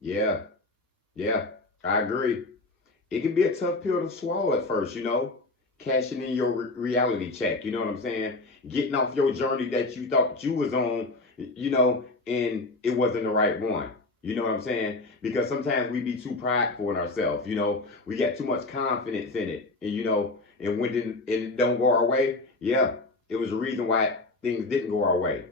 Yeah, yeah, I agree. It can be a tough pill to swallow at first, cashing in your reality check, you know what I'm saying? Getting off your journey that you thought you was on, and it wasn't the right one. You know what I'm saying? Because sometimes we be too prideful in ourselves, we got too much confidence in it. And and when it don't go our way, yeah, it was a reason why things didn't go our way,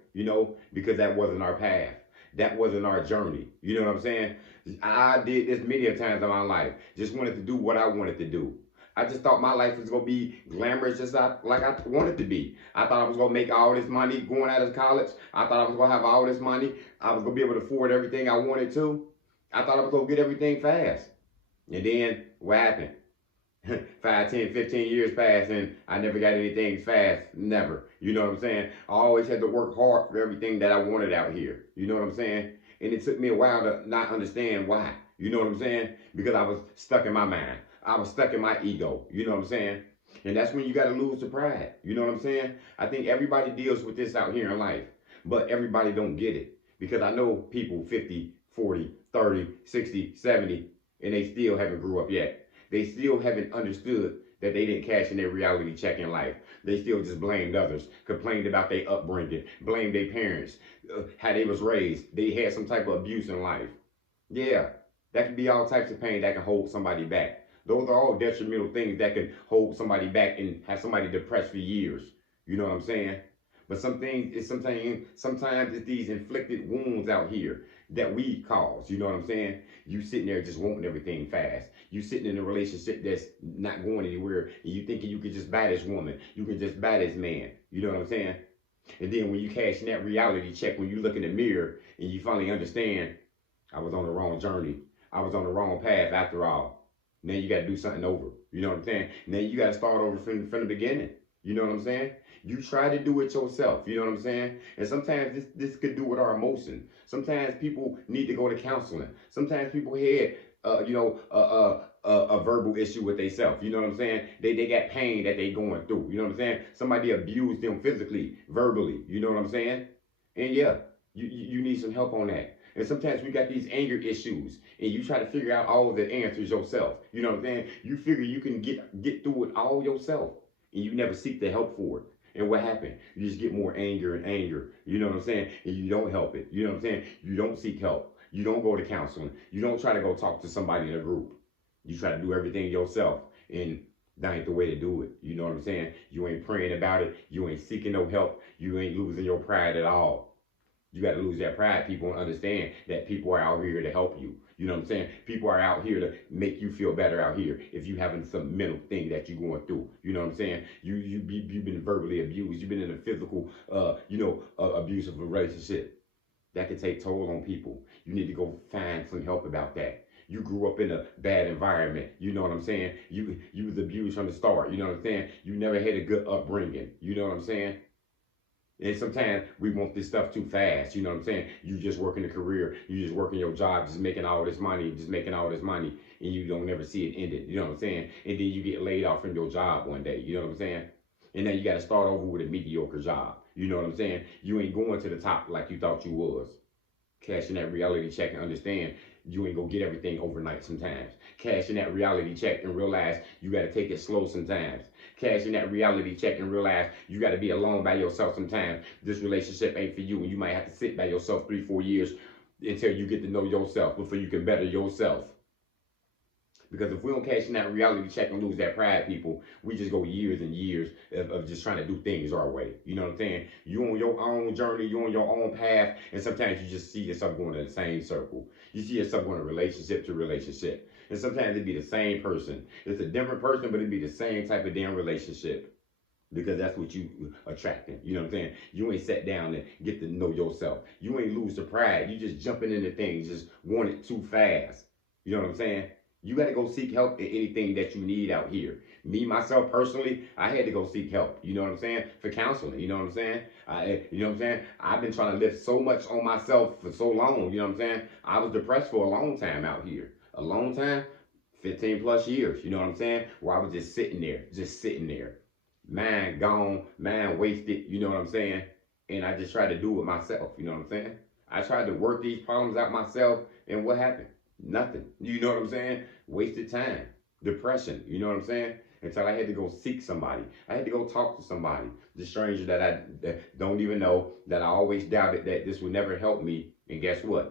because that wasn't our path. That wasn't our journey. You know what I'm saying? I did this many a times in my life. Just wanted to do what I wanted to do. I just thought my life was gonna be glamorous, just like I wanted to be. I thought I was gonna make all this money going out of college. I thought I was gonna have all this money. I was gonna be able to afford everything I wanted to. I thought I was gonna get everything fast. And then what happened? 5, 10, 15 years passed and I never got anything fast. Never. You know what I'm saying? I always had to work hard for everything that I wanted out here. You know what I'm saying? And it took me a while to not understand why. You know what I'm saying? Because I was stuck in my mind. I was stuck in my ego. You know what I'm saying? And that's when you got to lose the pride. You know what I'm saying? I think everybody deals with this out here in life, but everybody don't get it. Because I know people 50, 40, 30, 60, 70, and they still haven't grew up yet. They still haven't understood that they didn't cash in their reality check in life. They still just blamed others, complained about their upbringing, blamed their parents, how they was raised. They had some type of abuse in life. Yeah, that can be all types of pain that can hold somebody back. Those are all detrimental things that can hold somebody back and have somebody depressed for years. You know what I'm saying? But some things is sometimes it's these inflicted wounds out here that we cause. You know what I'm saying? You sitting there just wanting everything fast. You sitting in a relationship that's not going anywhere, and you thinking you can just buy this woman, you can just buy this man. You know what I'm saying? And then when you cash in that reality check, when you look in the mirror and you finally understand, I was on the wrong journey. I was on the wrong path after all. Now you got to do something over. You know what I'm saying? Now you got to start over from the beginning. You know what I'm saying? You try to do it yourself. You know what I'm saying? And sometimes this could do with our emotion. Sometimes people need to go to counseling. Sometimes people had, a verbal issue with themselves. You know what I'm saying? They got pain that they going through. You know what I'm saying? Somebody abused them physically, verbally. You know what I'm saying? And yeah, you need some help on that. And sometimes we got these anger issues, and you try to figure out all of the answers yourself. You know what I'm saying? You figure you can get through it all yourself, and you never seek the help for it. And what happened? You just get more anger and anger. You know what I'm saying? And you don't help it. You know what I'm saying? You don't seek help. You don't go to counseling. You don't try to go talk to somebody in a group. You try to do everything yourself. And that ain't the way to do it. You know what I'm saying? You ain't praying about it. You ain't seeking no help. You ain't losing your pride at all. You got to lose that pride, people, and understand that people are out here to help you. You know what I'm saying? People are out here to make you feel better out here. If you having some mental thing that you're going through, you know what I'm saying? You've been verbally abused. You've been in a physical, abusive relationship. That can take toll on people. You need to go find some help about that. You grew up in a bad environment. You know what I'm saying? You was abused from the start. You know what I'm saying? You never had a good upbringing. You know what I'm saying? And sometimes we want this stuff too fast. You know what I'm saying? You just working a career, you just working your job, just making all this money, just making all this money, and you don't never see it ended. You know what I'm saying? And then you get laid off from your job one day. You know what I'm saying? And then you got to start over with a mediocre job. You know what I'm saying? You ain't going to the top like you thought you was. Cashing that reality check and understand you ain't gonna get everything overnight sometimes. Cashing that reality check and realize you gotta take it slow sometimes. Cashing that reality check and realize you gotta be alone by yourself sometimes. This relationship ain't for you and you might have to sit by yourself 3, 4 years until you get to know yourself before you can better yourself. Because if we don't cash in that reality check and lose that pride, people, we just go years and years of just trying to do things our way. You know what I'm saying? You on your own journey, you on your own path, and sometimes you just see yourself going in the same circle. You see yourself going relationship to relationship. And sometimes it be the same person. It's a different person, but it be the same type of damn relationship. Because that's what you attracting. You know what I'm saying? You ain't sat down and get to know yourself. You ain't lose the pride. You just jumping into things, just want it too fast. You know what I'm saying? You got to go seek help in anything that you need out here. Me, myself, personally, I had to go seek help. You know what I'm saying? For counseling. You know what I'm saying? You know what I'm saying? I've been trying to lift so much on myself for so long. You know what I'm saying? I was depressed for a long time out here. A long time, 15 plus years. You know what I'm saying? Where I was just sitting there, mind gone, mind wasted, you know what I'm saying? And I just tried to do it myself, you know what I'm saying? I tried to work these problems out myself, and what happened? Nothing. You know what I'm saying? Wasted time. Depression. You know what I'm saying? Until I had to go seek somebody. I had to go talk to somebody. The stranger that I that don't even know, that I always doubted that this would never help me. And guess what?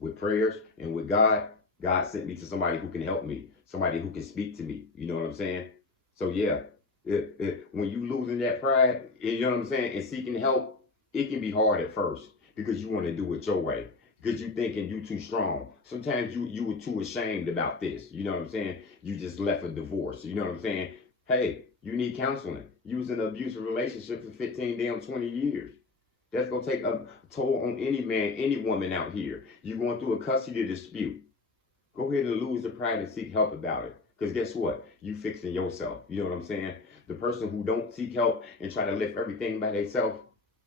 With prayers and with God, God sent me to somebody who can help me. Somebody who can speak to me. You know what I'm saying? So yeah, when you losing that pride, you know what I'm saying, and seeking help, it can be hard at first because you want to do it your way, because you thinking you too strong. Sometimes you were too ashamed about this. You know what I'm saying? You just left a divorce. You know what I'm saying? Hey, you need counseling. You was in an abusive relationship for 15 damn 20 years. That's gonna take a toll on any man, any woman out here. You going through a custody dispute. Go ahead and lose the pride and seek help about it. Because guess what? You fixing yourself. You know what I'm saying? The person who don't seek help and try to lift everything by themselves,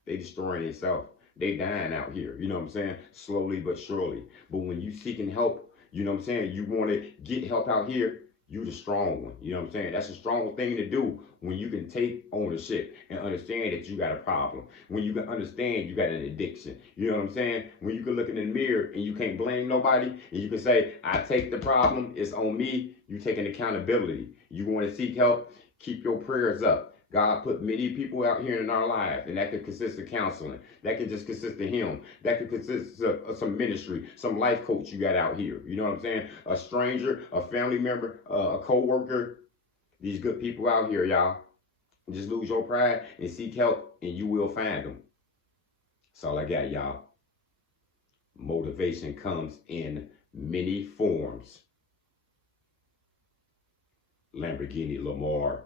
they destroying themselves. They dying out here. You know what I'm saying? Slowly but surely. But when you seeking help, you know what I'm saying? You want to get help out here, you the strong one. You know what I'm saying? That's a strong thing to do when you can take ownership and understand that you got a problem. When you can understand you got an addiction. You know what I'm saying? When you can look in the mirror and you can't blame nobody and you can say, I take the problem, it's on me. You taking accountability. You want to seek help, keep your prayers up. God put many people out here in our lives, and that could consist of counseling. That could just consist of Him. That could consist of some ministry, some life coach you got out here. You know what I'm saying? A stranger, a family member, a co-worker. These good people out here, y'all. Just lose your pride and seek help, and you will find them. That's all I got, y'all. Motivation comes in many forms. Lamborghini Lamar.